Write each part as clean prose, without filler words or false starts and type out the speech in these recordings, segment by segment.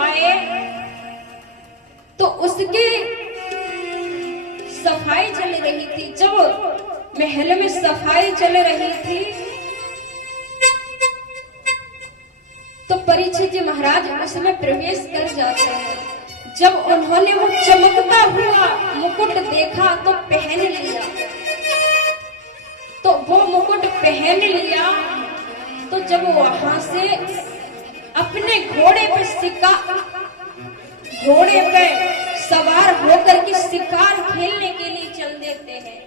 आए तो उसकी सफाई चल रही थी। जब महल में सफाई चल रही थी तो परीक्षित जी महाराज उसमें प्रवेश कर जाते हैं। जब उन्होंने वो चमकता हुआ मुकुट देखा तो पहन लिया। तो वो मुकुट पहन लिया तो जब वहां से अपने घोड़े पे सवार होकर के शिकार खेलने के लिए चल देते हैं।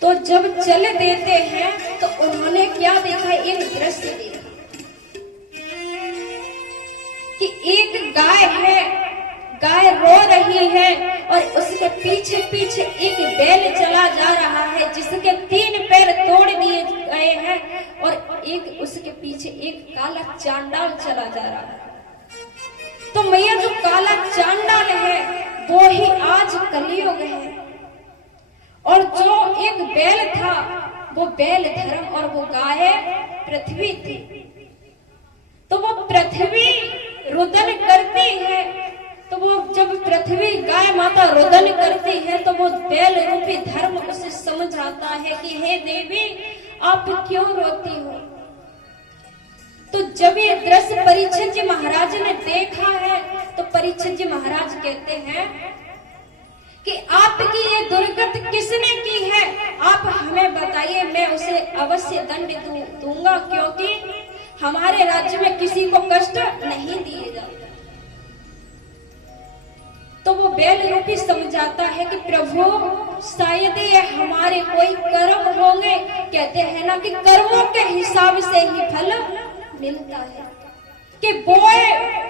तो जब चल देते हैं तो उन्होंने क्या देखा, एक दृश्य देखा कि एक गाय है, गाय रो रही है और उसके पीछे पीछे एक बैल चला जा रहा है जिसके 3 पैर तोड़ दिए गए हैं और एक उसके पीछे एक काला चांडाल चला जा रहा है। तो मैया जो काला चांडाल है वो ही आज कलियुग है। और जो एक बैल था वो बैल धर्म और वो गाय पृथ्वी थी। तो वो पृथ्वी रुदन करती है। तो वो जब पृथ्वी गाय माता रुदन करती है तो वो बैल रूपी धर्म उसे समझ आता है कि हे देवी आप क्यों रोती हो। तो जब ये दृश्य परीक्षित जी महाराज ने देखा है तो परीक्षित जी महाराज कहते हैं कि आपकी ये दुर्गति किसने की है, आप हमें बताइए, मैं उसे अवश्य दंड दूंगा, क्योंकि हमारे राज्य में किसी को कष्ट नहीं दिए जाते। तो वो बैल रूपी समझाता है कि प्रभु शायद ये हमारे कोई कर्म होंगे। कहते हैं ना कि कर्मों के हिसाब से ही फल मिलता है, कि बोए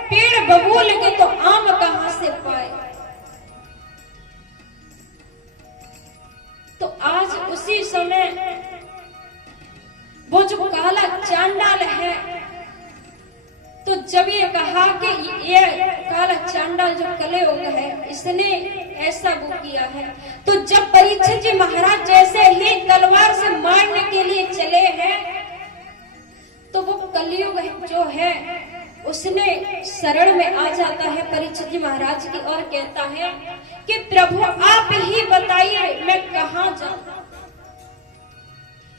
पेड़ बबूल के तो आम कहां से पाए। तो आज उसी समय वो जो काला चांडाल है, तो जब ये कहा कि ये काला चांडाल जो कलियुग है इसने ऐसा वो किया है, तो जब परीक्षित जी महाराज जैसे ही तलवार से मारने के लिए चले हैं तो वो कलियुग जो है उसने शरण में आ जाता है परीक्षित जी महाराज की और कहता है कि प्रभु आप ही बताइए मैं कहां जाऊं,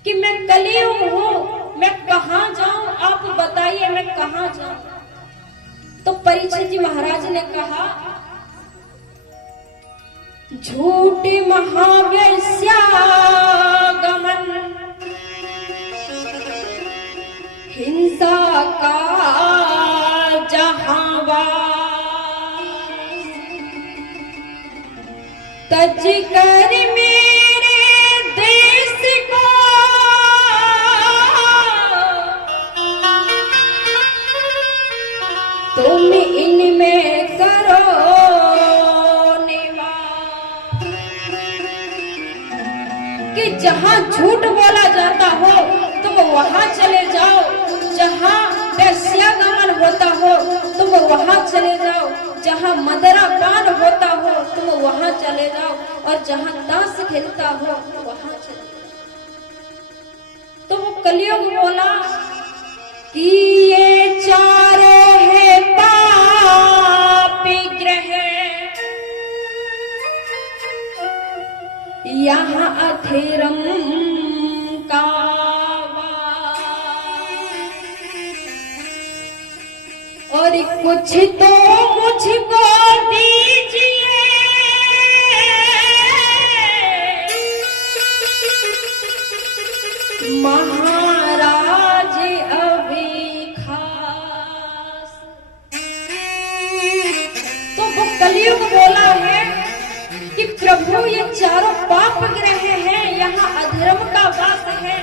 कि मैं कलियुग हूं, मैं कहां जाऊं, आप बताइए मैं कहां जाऊं। तो परीक्षित जी महाराज ने कहा झूठ महावेश्या गमन हिंसा का जहांवास तज कर मेरे देश को तुम इनमें करो निवास। कि जहां झूठ बोला जाता हो तुम वहां चले जाओ, जहां वैश्यागमन होता हो तुम वहां चले जाओ, जहां मदरा पान होता हो तुम वहां चले जाओ, और जहां ताश खेलता हो वहां चले जाओ। तो वो कलियुग बोला कि ये चारों है पापी ग्रह, यहाँ अधर्म का और कुछ तो मुझको दीजिए, महाराज अभी खास। तो वो कलियुग बोला है कि प्रभु ये चारों पाप ग्रह हैं, यहाँ अधर्म का वास है,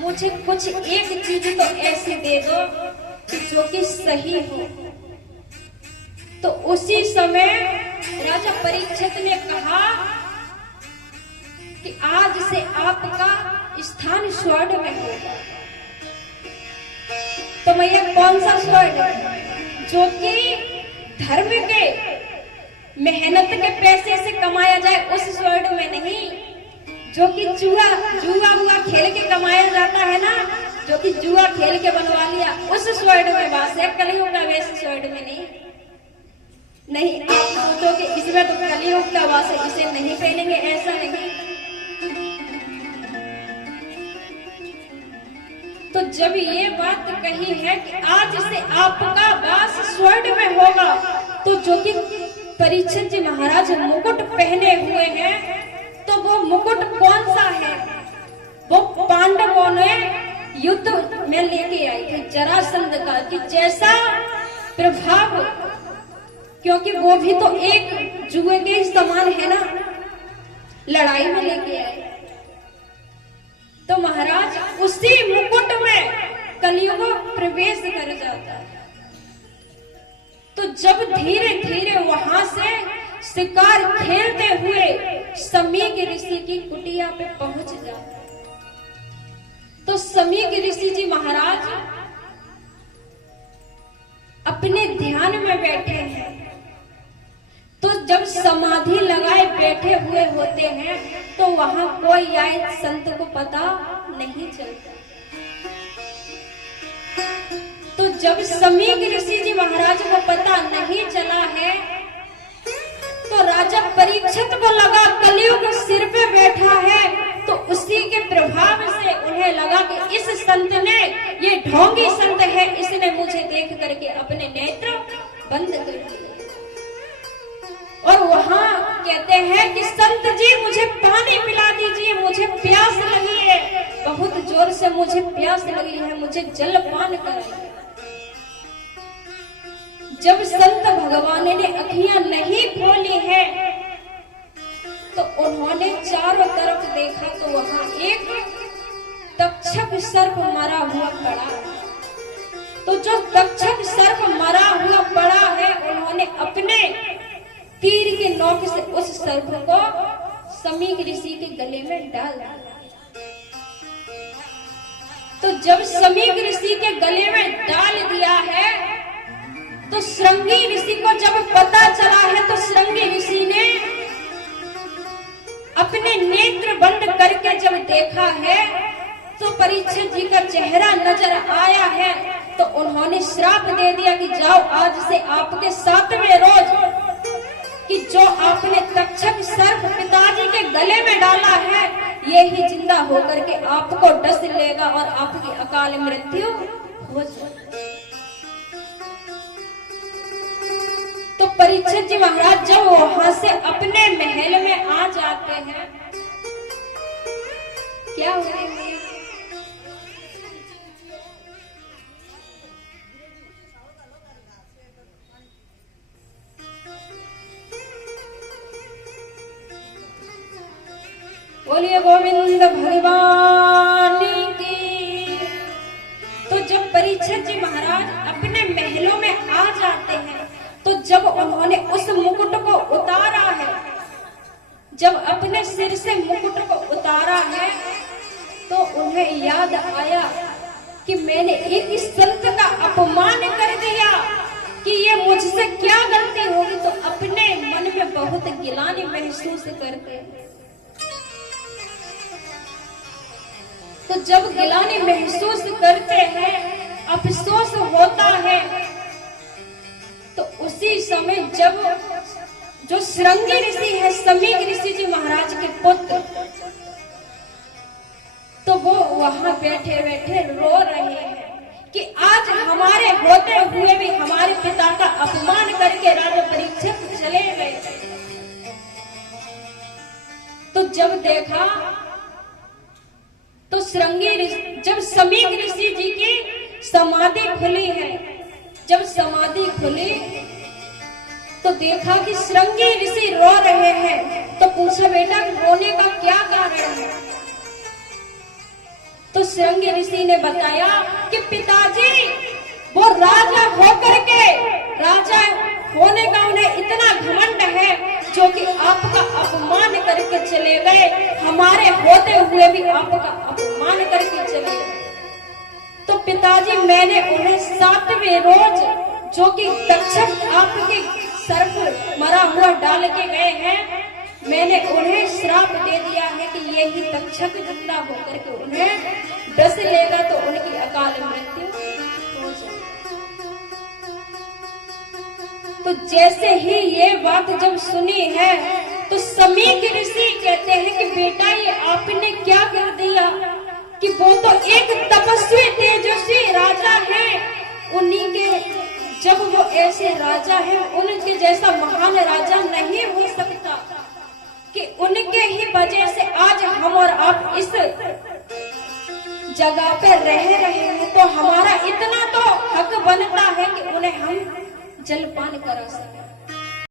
मुझे कुछ एक चीज तो ऐसी दे दो जो कि सही हो। तो उसी समय राजा परीक्षित ने कहा कि आज से आपका स्थान स्वर्ग में होगा। तो मैया कौन सा स्वर्ग, जो कि धर्म के मेहनत के पैसे से कमाया जाए उस स्वर्ग में नहीं, जो कि जुआ खेल के कमाया जाता है ना, जो कि जुआ खेल के बनवा लिया उस स्वर्ग में वास है, कलियुग का वैसे स्वर्ग में नहीं, आप सोचो कि इसमें तो कलयुग का वास है, इसे नहीं पहनेंगे, ऐसा नहीं। तो जब ये बात कही है कि आज से आपका वास स्वर्ग में होगा, तो जो कि परीक्षित जी महाराज मुकुट पहने हुए हैं, तो वो मुकुट कौन सा है? वो पांडवों ने युद्ध में लेके आए थे जरासंध का, कि जैसा प्रभाव, क्योंकि वो भी तो एक जुए के समान है ना, लड़ाई में लेके आए। तो महाराज उसी मुकुट में कलयुग प्रवेश कर जाता है। तो जब धीरे धीरे वहां से शिकार खेलते हुए समीक ऋषि की कुटिया पे पहुंच जाता है, तो समीक ऋषि जी महाराज अपने ध्यान में बैठे हैं। तो जब समाधि लगाए बैठे हुए होते हैं, तो वहां कोई आए संत को पता नहीं चलता। तो जब समीक ऋषि जी महाराज को पता नहीं चला है, तो राजा परीक्षित को लगा कलयुग सिर पे बैठा है, तो उसी के प्रभाव से उन्हें लगा कि इस संत ने, ये ढोंगी संत है, इसने मुझे देख करके अपने नेत्र बंद कर दिए। और वहां कहते हैं कि संत जी मुझे पानी पिला दीजिए, मुझे प्यास लगी है, बहुत जोर से मुझे प्यास लगी है, मुझे जल पान कराइए। जब संत भगवान ने अखियां नहीं खोली है, तो उन्होंने चारों तरफ देखा, तो वहां एक तक्षक सर्प मरा हुआ पड़ा। तो जो तक्षक सर्प मरा हुआ पड़ा है, उन्होंने अपने तीर के नोक से उस सर्प को समीक ऋषि के गले में डाल दिया। तो जब समीक ऋषि के गले में डाल दिया है, तो श्रृंगी ऋषि को जब पता चला है, तो श्रृंगी ऋषि ने अपने नेत्र बंद करके जब देखा है, तो परीक्षित जी का चेहरा नजर आया है। तो उन्होंने श्राप दे दिया कि जाओ, आज से आपके 7वें रोज कि जो आपने तक्षक सर्प पिताजी के गले में डाला है, ये ही जिंदा होकर के आपको डस लेगा और आपकी अकाल मृत्यु हो जाएगी। तो परीक्षित जी महाराज जब वहां से अपने महल में आ जाते हैं, क्या हो रहा है? बोलिए गोविंद भगवान की। तो जब परीक्षित जी महाराज अपने महलों में आ जाते हैं, तो जब उन्होंने उस मुकुट को उतारा है, जब अपने सिर से मुकुट को उतारा है, तो उन्हें याद आया कि मैंने एक संत का अपमान कर दिया, कि ये मुझसे क्या गलती होगी। तो अपने मन में बहुत गिलानी महसूस करते हैं। तो जब गिलानी महसूस करते हैं, अफसोस होता है, तो उसी समय जब जो श्रृंगी ऋषि है, समीक ऋषि जी महाराज के पुत्र, तो वो वहां बैठे बैठे रो रहे हैं कि आज हमारे होते हुए भी हमारे पिता का अपमान करके राजा परीक्षित चले गए। तो जब देखा, तो जब समीक ऋषि जी की समाधि खुली है, जब समाधि खुली, तो देखा कि श्रृंगी ऋषि रो रहे हैं। तो पूछा, बेटा रोने का क्या कारण है? तो श्रृंगी ऋषि ने बताया कि पिताजी, वो राजा होकर के, राजा होने का उन्हें इतना घमंड है, जो कि आपका अपमान करके चले गए, हमारे होते हुए भी आपका अपमान करके चले गए। तो पिताजी, मैंने उन्हें 7वें रोज, जो कि तक्षक आपके सर्प मरा हुआ डाल के गए हैं, मैंने उन्हें श्राप दे दिया है कि ये ही तक्षक जिंदा होकर के उन्हें डस लेगा, तो उनकी अकाल मृत्यु हो जाएगी। तो जैसे ही ये बात जब सुनी है तो समीक ऋषि कहते हैं कि बेटा ये आपने क्या कर दिया, कि वो तो एक तपस्वी तेजस्वी राजा हैं, उन्हीं के जब वो ऐसे राजा हैं उनके जैसा महान राजा नहीं हो सकता, कि उनके ही वजह से आज हम और आप इस जगह पे रह रहे हैं, तो हमारा इतना तो हक बनता है कि उन्हें हम जलपान करा सकें।